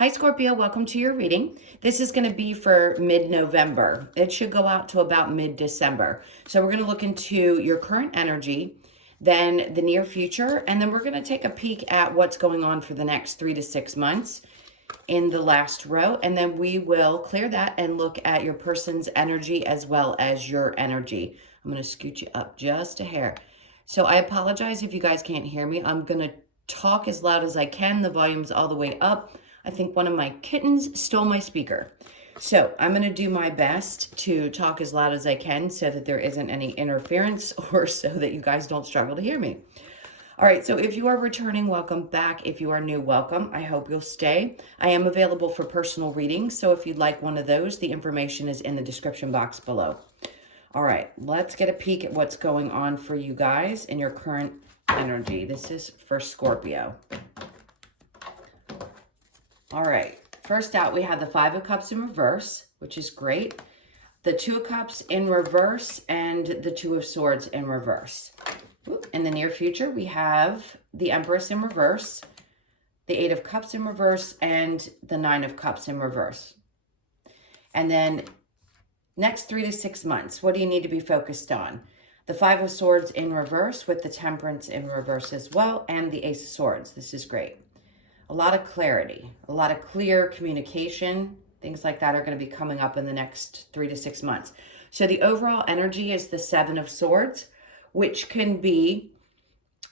Hi, Scorpio. Welcome to your reading. This is going to be for mid-November. It should go out to about mid-December. So we're going to look into your current energy, then the near future, and then we're going to take a peek at what's going on for the next 3 to 6 months in the last row. And then we will clear that and look at your person's energy as well as your energy. I'm going to scoot you up just a hair. So I apologize if you guys can't hear me. I'm going to talk as loud as I can. The volume's all the way up. I think one of my kittens stole my speaker. So I'm going to do my best to talk as loud as I can so that there isn't any interference or so that you guys don't struggle to hear me. All right, so if you are returning, welcome back. If you are new, welcome. I hope you'll stay. I am available for personal readings, so if you'd like one of those, the information is in the description box below. All right, let's get a peek at what's going on for you guys in your current energy. This is for Scorpio. All right, first out, we have the Five of Cups in reverse, which is great. The Two of Cups in reverse and the Two of Swords in reverse. In the near future, we have the Empress in reverse, the Eight of Cups in reverse, and the Nine of Cups in reverse. And then next 3 to 6 months, what do you need to be focused on? The Five of Swords in reverse with the Temperance in reverse as well, and the Ace of Swords. This is great. A lot of clarity, a lot of clear communication, things like that are going to be coming up in the next 3 to 6 months. So the overall energy is the Seven of Swords, which can be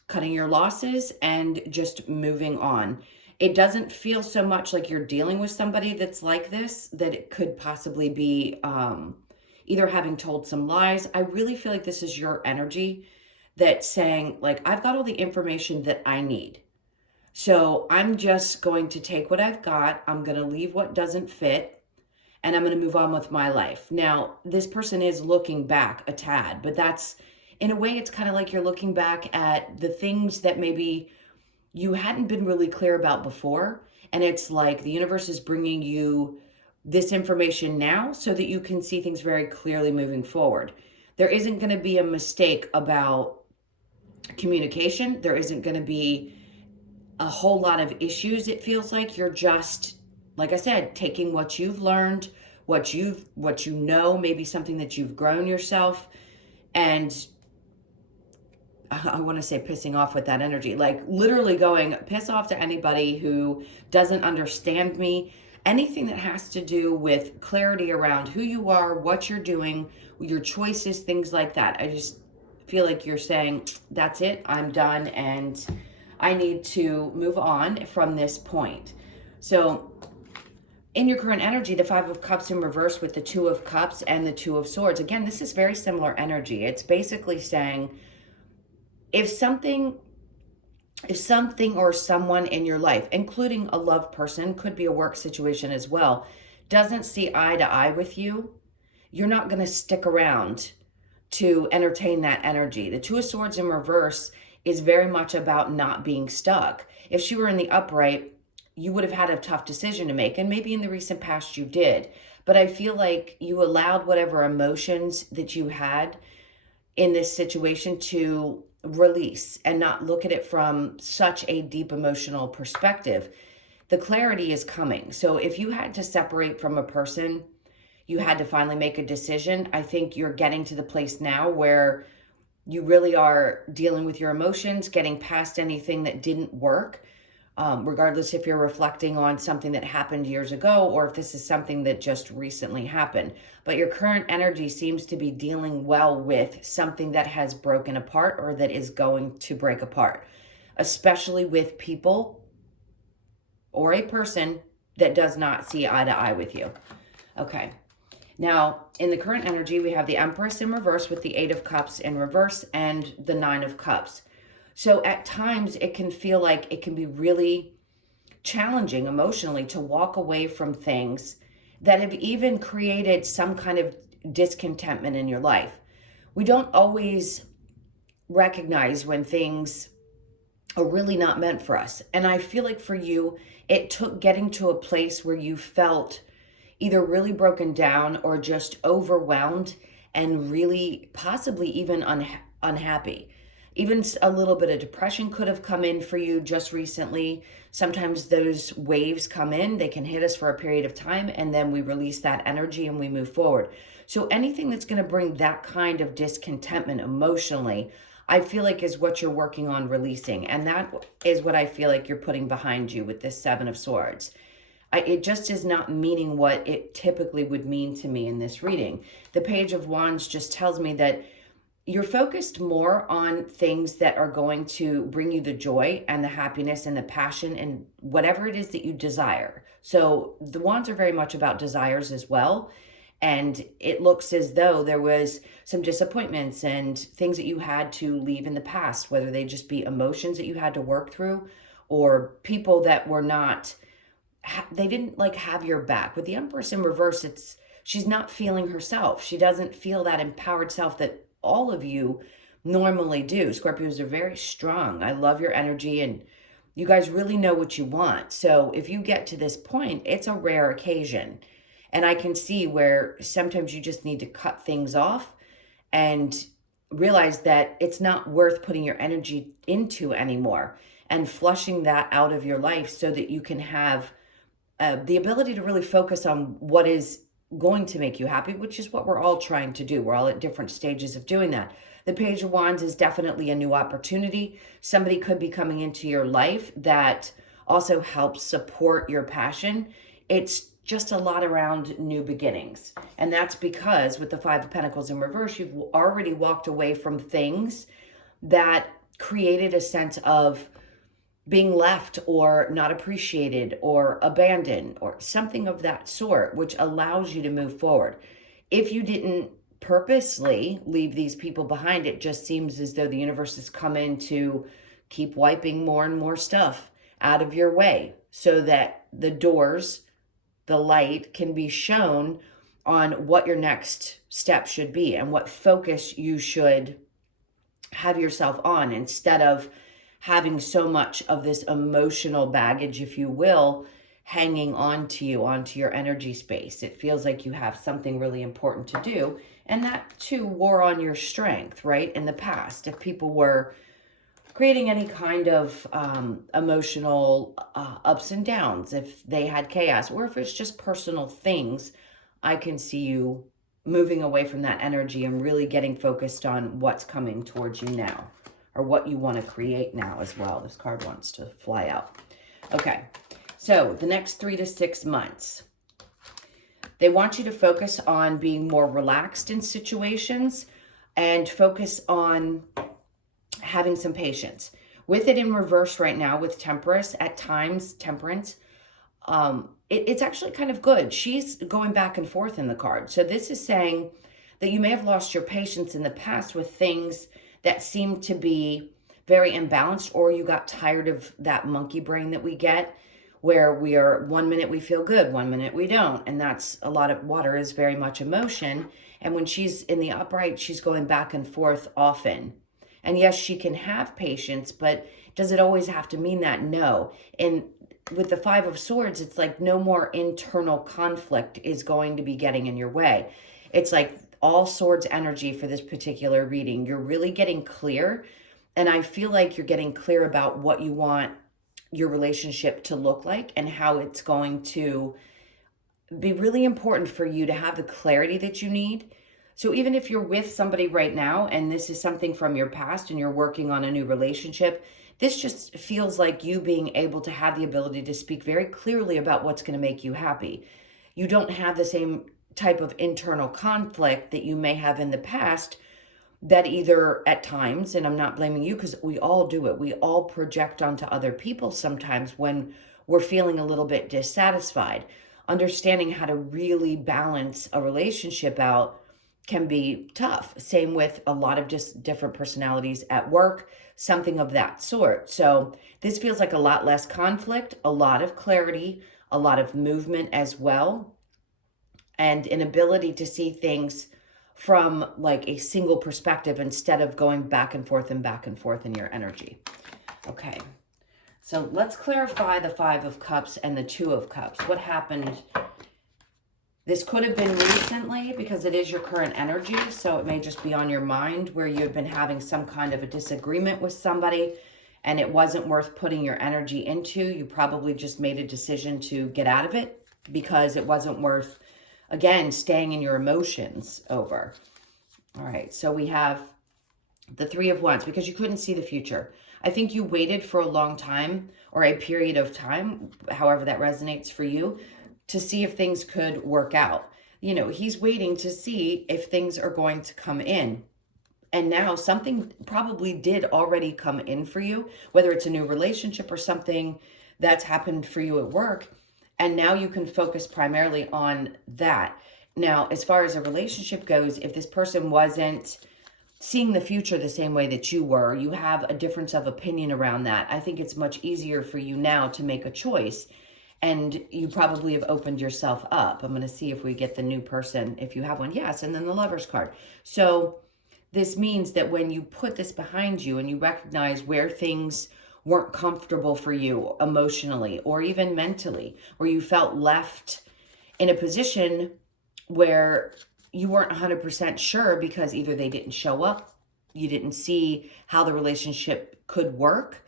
cutting your losses and just moving on. It doesn't feel so much like you're dealing with somebody that's like this, that it could possibly be either having told some lies. I really feel like this is your energy that's saying, like, I've got all the information that I need. So I'm just going to take what I've got. I'm going to leave what doesn't fit, and I'm going to move on with my life. Now, this person is looking back a tad, but that's, in a way, it's kind of like you're looking back at the things that maybe you hadn't been really clear about before. And it's like the universe is bringing you this information now so that you can see things very clearly moving forward. There isn't going to be a mistake about communication. There isn't going to be a whole lot of issues. It feels like you're just, like I said, taking what you've learned, what you know, maybe something that you've grown yourself, and I want to say pissing off with that energy, like literally going piss off to anybody who doesn't understand me. Anything that has to do with clarity around who you are, what you're doing, your choices, things like that. I just feel like you're saying, that's it, I'm done, and I need to move on from this point. So in your current energy, the Five of Cups in reverse with the Two of Cups and the Two of Swords. Again, this is very similar energy. It's basically saying if something or someone in your life, including a loved person, could be a work situation as well, doesn't see eye to eye with you, you're not going to stick around to entertain that energy. The Two of Swords in reverse is very much about not being stuck. If she were in the upright, you would have had a tough decision to make, and maybe in the recent past you did. But I feel like you allowed whatever emotions that you had in this situation to release and not look at it from such a deep emotional perspective. The clarity is coming. So if you had to separate from a person, you had to finally make a decision. I think you're getting to the place now where you really are dealing with your emotions, getting past anything that didn't work, regardless if you're reflecting on something that happened years ago or if this is something that just recently happened. But your current energy seems to be dealing well with something that has broken apart or that is going to break apart, especially with people or a person that does not see eye to eye with you. Okay. Now, in the current energy, we have the Empress in reverse with the Eight of Cups in reverse and the Nine of Cups. So at times, it can feel like it can be really challenging emotionally to walk away from things that have even created some kind of discontentment in your life. We don't always recognize when things are really not meant for us. And I feel like for you, it took getting to a place where you felt either really broken down or just overwhelmed and really possibly even unhappy. Even a little bit of depression could have come in for you just recently. Sometimes those waves come in, they can hit us for a period of time, and then we release that energy and we move forward. So anything that's going to bring that kind of discontentment emotionally, I feel like is what you're working on releasing. And that is what I feel like you're putting behind you with this Seven of Swords. It just is not meaning what it typically would mean to me in this reading. The Page of Wands just tells me that you're focused more on things that are going to bring you the joy and the happiness and the passion and whatever it is that you desire. So the wands are very much about desires as well. And it looks as though there was some disappointments and things that you had to leave in the past, whether they just be emotions that you had to work through or people that were not, they didn't like have your back. With the Empress in reverse, she's not feeling herself. She doesn't feel that empowered self that all of you normally do. Scorpios are very strong. I love your energy and you guys really know what you want. So if you get to this point, it's a rare occasion. And I can see where sometimes you just need to cut things off and realize that it's not worth putting your energy into anymore and flushing that out of your life so that you can have the ability to really focus on what is going to make you happy, which is what we're all trying to do. We're all at different stages of doing that. The Page of Wands is definitely a new opportunity. Somebody could be coming into your life that also helps support your passion. It's just a lot around new beginnings. And that's because with the Five of Pentacles in reverse, you've already walked away from things that created a sense of being left or not appreciated or abandoned or something of that sort, which allows you to move forward. If you didn't purposely leave these people behind, it just seems as though the universe has come in to keep wiping more and more stuff out of your way so that the doors, the light can be shown on what your next step should be and what focus you should have yourself on instead of having so much of this emotional baggage, if you will, hanging on to you, onto your energy space. It feels like you have something really important to do. And that too wore on your strength, right? In the past, if people were creating any kind of emotional ups and downs, if they had chaos, or if it's just personal things, I can see you moving away from that energy and really getting focused on what's coming towards you now, or what you want to create now as well. This card wants to fly out. Okay, so the next 3 to 6 months, they want you to focus on being more relaxed in situations and focus on having some patience. With it in reverse right now with Temperance, at times, Temperance, it's actually kind of good. She's going back and forth in the card. So this is saying that you may have lost your patience in the past with things that seem to be very imbalanced, or you got tired of that monkey brain that we get where we are 1 minute we feel good, 1 minute we don't. And that's a lot of water is very much emotion. And when she's in the upright, she's going back and forth often. And yes, she can have patience, but does it always have to mean that? No. And with the Five of Swords, it's like no more internal conflict is going to be getting in your way. It's like all swords energy for this particular reading. You're really getting clear. And I feel like you're getting clear about what you want your relationship to look like and how it's going to be really important for you to have the clarity that you need. So even if you're with somebody right now and this is something from your past and you're working on a new relationship, this just feels like you being able to have the ability to speak very clearly about what's going to make you happy. You don't have the same type of internal conflict that you may have in the past that either at times, and I'm not blaming you because we all do it, we all project onto other people sometimes when we're feeling a little bit dissatisfied. Understanding how to really balance a relationship out can be tough. Same with a lot of just different personalities at work, something of that sort. So this feels like a lot less conflict, a lot of clarity, a lot of movement as well, and an ability to see things from like a single perspective instead of going back and forth in your energy. Okay, so let's clarify the Five of Cups and the Two of Cups. What happened? This could have been recently because it is your current energy. So it may just be on your mind where you've been having some kind of a disagreement with somebody and it wasn't worth putting your energy into. You probably just made a decision to get out of it because it wasn't worth, again, staying in your emotions over. All right, so we have the Three of Wands because you couldn't see the future. I think you waited for a long time or a period of time, however that resonates for you, to see if things could work out. You know, he's waiting to see if things are going to come in. And now something probably did already come in for you, whether it's a new relationship or something that's happened for you at work. And now you can focus primarily on that. Now, as far as a relationship goes, if this person wasn't seeing the future the same way that you were, you have a difference of opinion around that. I think it's much easier for you now to make a choice. And you probably have opened yourself up. I'm going to see if we get the new person, if you have one. Yes, and then the Lover's card. So this means that when you put this behind you and you recognize where things weren't comfortable for you emotionally or even mentally, or you felt left in a position where you weren't 100% sure because either they didn't show up, you didn't see how the relationship could work,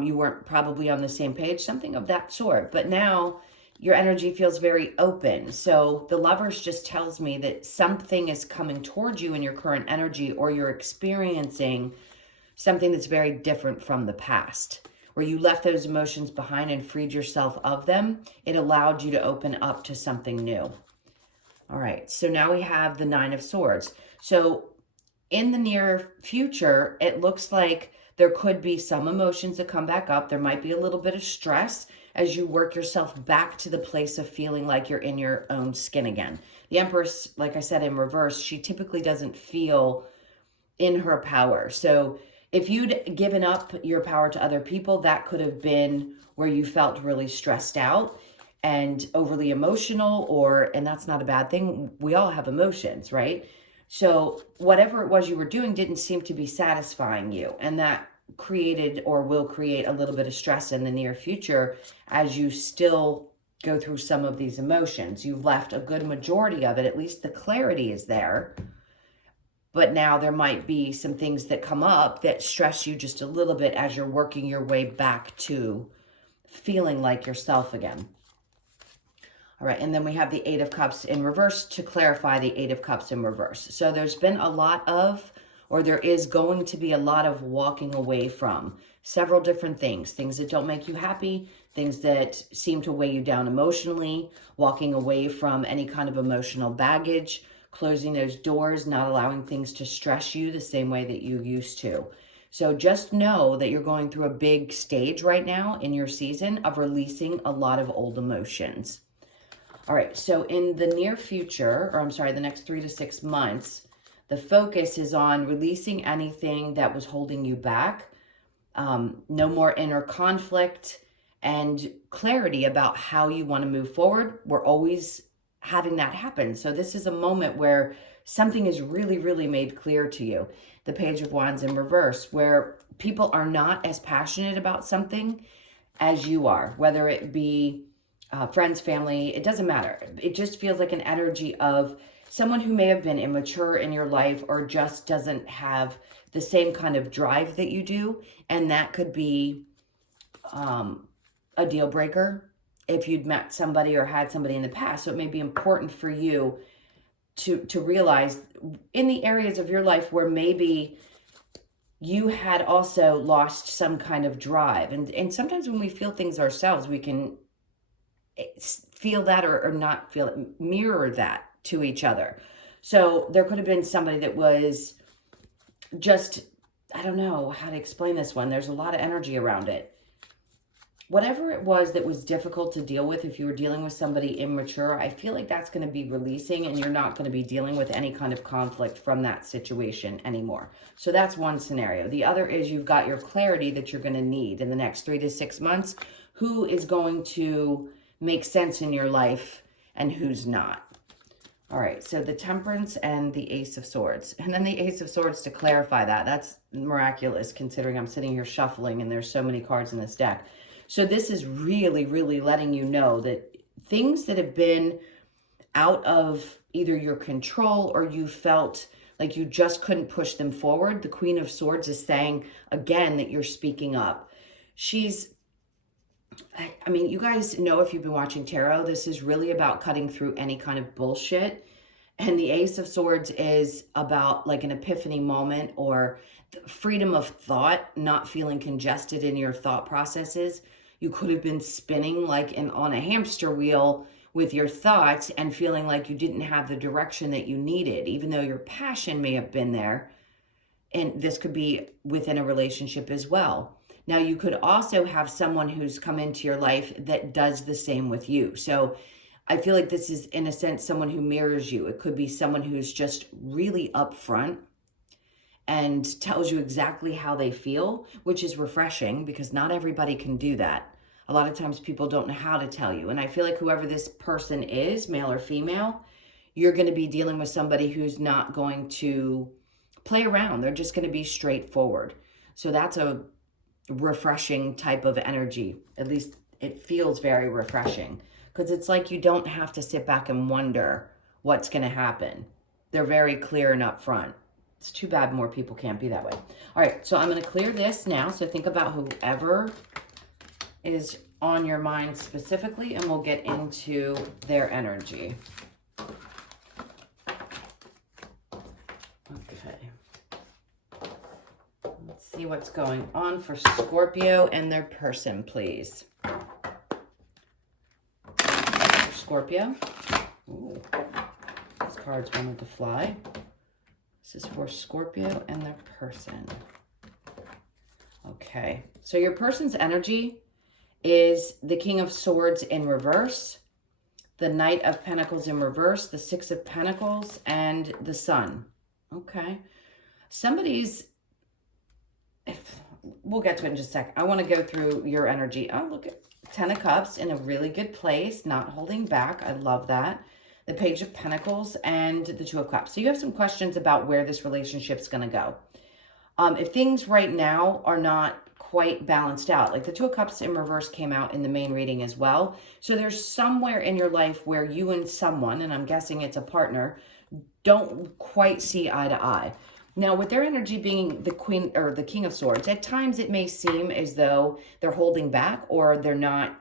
you weren't probably on the same page, something of that sort. But now your energy feels very open. So the Lovers just tells me that something is coming towards you in your current energy, or you're experiencing something that's very different from the past, where you left those emotions behind and freed yourself of them. It allowed you to open up to something new. All right, so now we have the Nine of Swords. So in the near future, it looks like there could be some emotions that come back up. There might be a little bit of stress as you work yourself back to the place of feeling like you're in your own skin again. The Empress, like I said, in reverse, she typically doesn't feel in her power. So if you'd given up your power to other people, that could have been where you felt really stressed out and overly emotional, and that's not a bad thing. We all have emotions, right? So whatever it was you were doing didn't seem to be satisfying you. And that created or will create a little bit of stress in the near future as you still go through some of these emotions. You've left a good majority of it, at least the clarity is there. But now there might be some things that come up that stress you just a little bit as you're working your way back to feeling like yourself again. All right, and then we have the Eight of Cups in reverse to clarify the Eight of Cups in reverse. So there's been a lot of, or there is going to be a lot of walking away from several different things that don't make you happy, things that seem to weigh you down emotionally, walking away from any kind of emotional baggage, closing those doors, not allowing things to stress you the same way that you used to. So just know that you're going through a big stage right now in your season of releasing a lot of old emotions. All right, so in the near future, or I'm sorry, the next 3 to 6 months, the focus is on releasing anything that was holding you back, no more inner conflict, and clarity about how you want to move forward. We're always having that happen. So this is a moment where something is really, really made clear to you. The Page of Wands in reverse, where people are not as passionate about something as you are, whether it be friends, family, it doesn't matter. It just feels like an energy of someone who may have been immature in your life or just doesn't have the same kind of drive that you do. And that could be a deal breaker if you'd met somebody or had somebody in the past. So it may be important for you to realize in the areas of your life where maybe you had also lost some kind of drive. And sometimes when we feel things ourselves, we can feel that or not feel it, mirror that to each other. So there could have been somebody that was just, I don't know how to explain this one. There's a lot of energy around it. Whatever it was that was difficult to deal with, if you were dealing with somebody immature, I feel like that's going to be releasing and you're not going to be dealing with any kind of conflict from that situation anymore. So that's one scenario. The other is you've got your clarity that you're going to need in the next 3 to 6 months. Who is going to make sense in your life and who's not? All right, so the Temperance and the Ace of Swords. And then the Ace of Swords to clarify that. That's miraculous considering I'm sitting here shuffling and there's so many cards in this deck. So this is really, really letting you know that things that have been out of either your control or you felt like you just couldn't push them forward. The Queen of Swords is saying again that you're speaking up. I mean, you guys know if you've been watching tarot, this is really about cutting through any kind of bullshit. And the Ace of Swords is about like an epiphany moment or freedom of thought, not feeling congested in your thought processes. You could have been spinning like on a hamster wheel with your thoughts and feeling like you didn't have the direction that you needed, even though your passion may have been there. And this could be within a relationship as well. Now, you could also have someone who's come into your life that does the same with you. So I feel like this is, in a sense, someone who mirrors you. It could be someone who's just really upfront and tells you exactly how they feel, which is refreshing because not everybody can do that. A lot of times people don't know how to tell you. And I feel like whoever this person is, male or female, you're going to be dealing with somebody who's not going to play around. They're just going to be straightforward. So that's a refreshing type of energy. At least it feels very refreshing because it's like you don't have to sit back and wonder what's going to happen. They're very clear and upfront. It's too bad more people can't be that way. All right, so I'm going to clear this now. So think about whoever is on your mind specifically, and we'll get into their energy. Okay. Let's see what's going on for Scorpio and their person, please. Scorpio. Ooh, these cards wanted to fly. This is for Scorpio and their person. Okay, so your person's energy is the King of Swords in reverse, the Knight of Pentacles in reverse, the Six of Pentacles, and the Sun. Okay, we'll get to it in just a sec. I want to go through your energy. Oh, look at Ten of Cups in a really good place, not holding back. I love that. The Page of Pentacles and the Two of Cups. So you have some questions about where this relationship's going to go. If things right now are not quite balanced out, like the Two of Cups in reverse came out in the main reading as well. So there's somewhere in your life where you and someone, and I'm guessing it's a partner, don't quite see eye to eye. Now, with their energy being the Queen or the King of Swords, at times it may seem as though they're holding back or they're not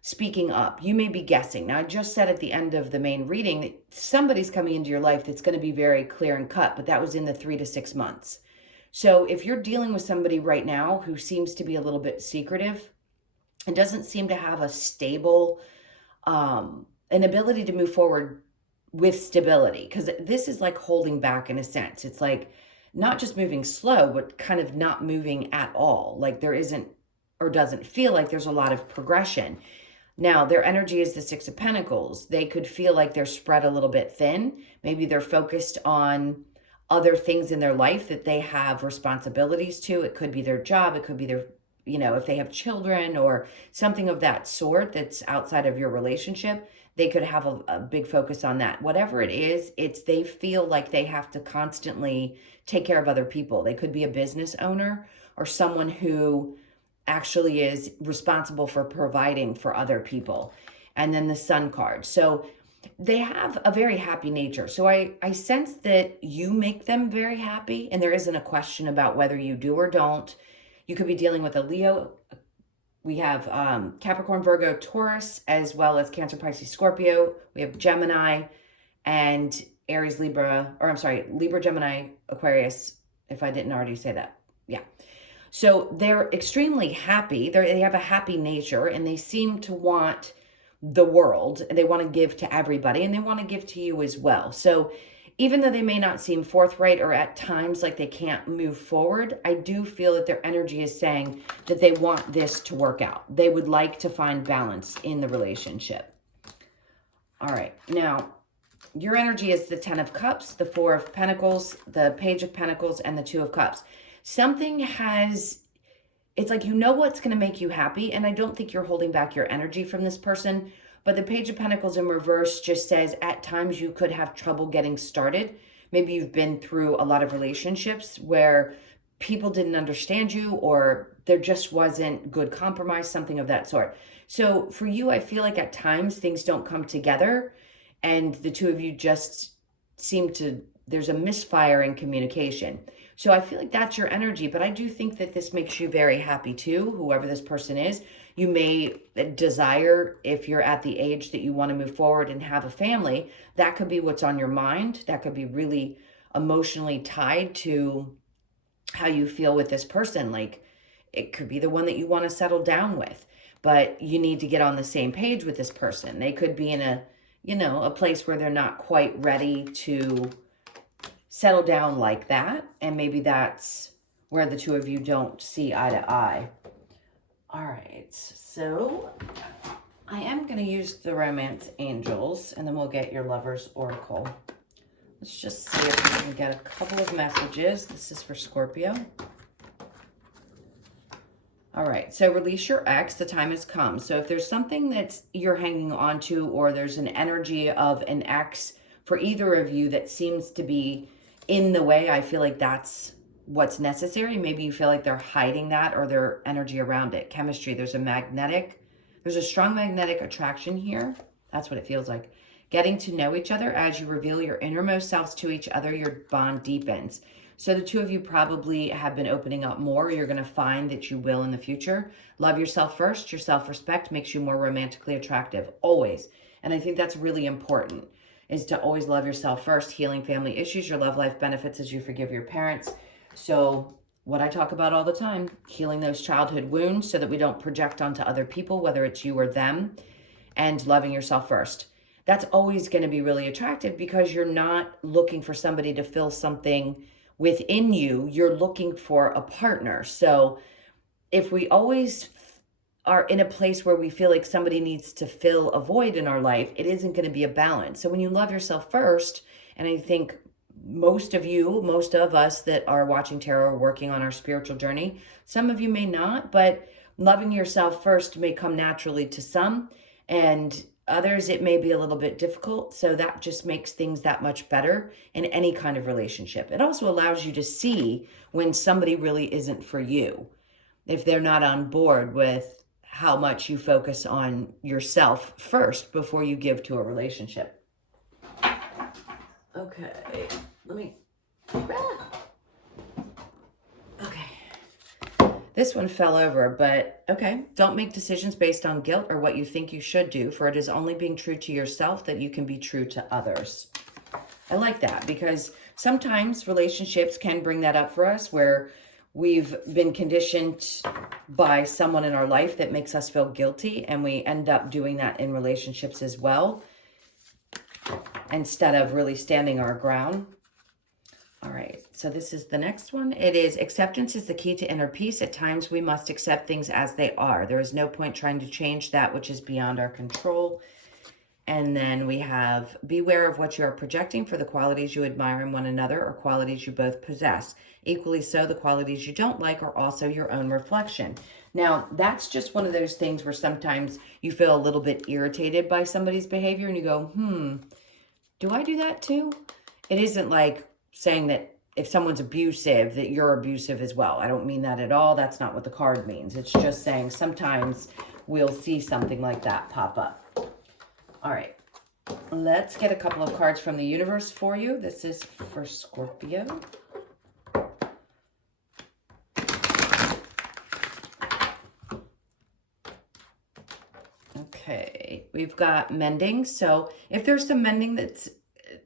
speaking up. You may be guessing. Now, I just said at the end of the main reading that somebody's coming into your life that's going to be very clear and cut, but that was in the 3 to 6 months. So if you're dealing with somebody right now who seems to be a little bit secretive and doesn't seem to have a stable, an ability to move forward with stability, because this is like holding back in a sense. It's like not just moving slow, but kind of not moving at all. Like there isn't or doesn't feel like there's a lot of progression. Now, their energy is the Six of Pentacles. They could feel like they're spread a little bit thin. Maybe they're focused on other things in their life that they have responsibilities to. It could be their job. It could be their, if they have children or something of that sort that's outside of your relationship, they could have a big focus on that. Whatever it is, they feel like they have to constantly take care of other people. They could be a business owner or someone who actually is responsible for providing for other people. And then the Sun card. So they have a very happy nature. So I sense that you make them very happy, and there isn't a question about whether you do or don't. You could be dealing with a Leo. We have Capricorn, Virgo, Taurus, as well as Cancer, Pisces, Scorpio. We have Gemini and Aries, Libra, Gemini, Aquarius, if I didn't already say that. Yeah. So they're extremely happy. They have a happy nature, and they seem to want the world, and they want to give to everybody, and they want to give to you as well. So even though they may not seem forthright or at times like they can't move forward, I do feel that their energy is saying that they want this to work out. They would like to find balance in the relationship. All right. Now, your energy is the Ten of Cups, the Four of Pentacles, the Page of Pentacles, and the Two of Cups. It's like you know what's going to make you happy, and I don't think you're holding back your energy from this person, but the Page of Pentacles in reverse just says at times you could have trouble getting started. Maybe you've been through a lot of relationships where people didn't understand you or there just wasn't good compromise, something of that sort. So for you, I feel like at times things don't come together and the two of you just seem to, there's a misfire in communication. So I feel like that's your energy, but I do think that this makes you very happy too, whoever this person is. You may desire, if you're at the age that you want to move forward and have a family, that could be what's on your mind. That could be really emotionally tied to how you feel with this person. Like, it could be the one that you want to settle down with, but you need to get on the same page with this person. They could be in a place where they're not quite ready to settle down like that. And maybe that's where the two of you don't see eye to eye. All right, so I am going to use the Romance Angels, and then we'll get your Lover's Oracle. Let's just see if we can get a couple of messages. This is for Scorpio. All right, so release your ex. The time has come. So if there's something that you're hanging on to, or there's an energy of an ex for either of you that seems to be in the way, I feel like that's what's necessary. Maybe you feel like they're hiding that, or their energy around it. Chemistry, there's a strong magnetic attraction here. That's what it feels like. Getting to know each other. As you reveal your innermost selves to each other, your bond deepens. So the two of you probably have been opening up more. You're going to find that you will in the future. Love yourself first. Your self-respect makes you more romantically attractive, always. And I think that's really important, is to always love yourself first. Healing family issues. Your love life benefits as you forgive your parents. So what I talk about all the time, healing those childhood wounds so that we don't project onto other people, whether it's you or them, and loving yourself first. That's always going to be really attractive, because you're not looking for somebody to fill something within you. You're looking for a partner. So if we always are in a place where we feel like somebody needs to fill a void in our life, it isn't going to be a balance. So when you love yourself first, and I think most of us that are watching tarot are working on our spiritual journey. Some of you may not, but loving yourself first may come naturally to some, and others it may be a little bit difficult. So that just makes things that much better in any kind of relationship. It also allows you to see when somebody really isn't for you, if they're not on board with how much you focus on yourself first before you give to a relationship. Okay, let me, okay. This one fell over, but okay. Don't make decisions based on guilt or what you think you should do, for it is only being true to yourself that you can be true to others. I like that, because sometimes relationships can bring that up for us, where we've been conditioned by someone in our life that makes us feel guilty, and we end up doing that in relationships as well, instead of really standing our ground. All right, so this is the next one. It is, acceptance is the key to inner peace. At times we must accept things as they are. There is no point trying to change that which is beyond our control. And then we have, beware of what you are projecting, for the qualities you admire in one another are qualities you both possess. Equally so, the qualities you don't like are also your own reflection. Now, that's just one of those things where sometimes you feel a little bit irritated by somebody's behavior and you go, do I do that too? It isn't like saying that if someone's abusive, that you're abusive as well. I don't mean that at all. That's not what the card means. It's just saying sometimes we'll see something like that pop up. All right, let's get a couple of cards from the universe for you. This is for Scorpio. Okay, we've got mending. So if there's some mending that's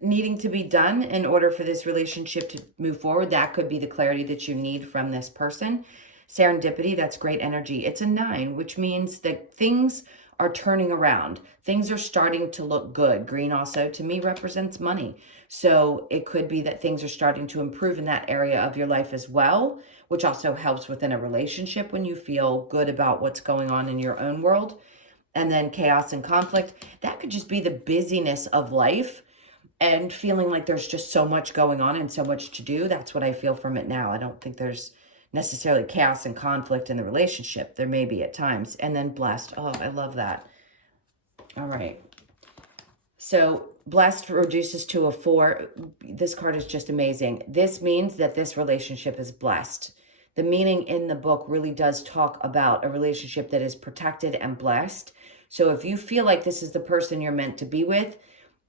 needing to be done in order for this relationship to move forward, that could be the clarity that you need from this person. Serendipity, that's great energy. It's a 9, which means that things are turning around. Things are starting to look good. Green also, to me, represents money. So it could be that things are starting to improve in that area of your life as well, which also helps within a relationship when you feel good about what's going on in your own world. And then chaos and conflict, that could just be the busyness of life and feeling like there's just so much going on and so much to do. That's what I feel from it now. I don't think there's necessarily chaos and conflict in the relationship. There may be at times. And then blessed. Oh, I love that. All right. So blessed reduces to a 4. This card is just amazing. This means that this relationship is blessed. The meaning in the book really does talk about a relationship that is protected and blessed. So if you feel like this is the person you're meant to be with,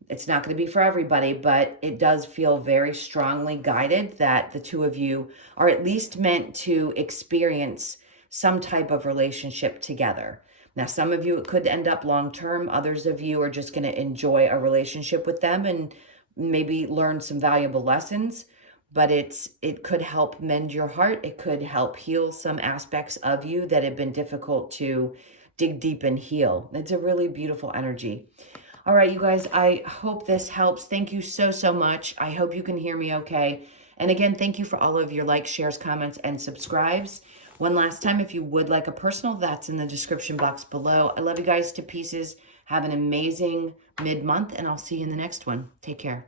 It's not going to be for everybody, but it does feel very strongly guided that the two of you are at least meant to experience some type of relationship together. Now, some of you, it could end up long term. Others of you are just going to enjoy a relationship with them and maybe learn some valuable lessons. But it could help mend your heart. It could help heal some aspects of you that have been difficult to dig deep and heal. It's a really beautiful energy. All right, you guys, I hope this helps. Thank you so, so much. I hope you can hear me okay. And again, thank you for all of your likes, shares, comments, and subscribes. One last time, if you would like a personal, that's in the description box below. I love you guys to pieces. Have an amazing mid-month, and I'll see you in the next one. Take care.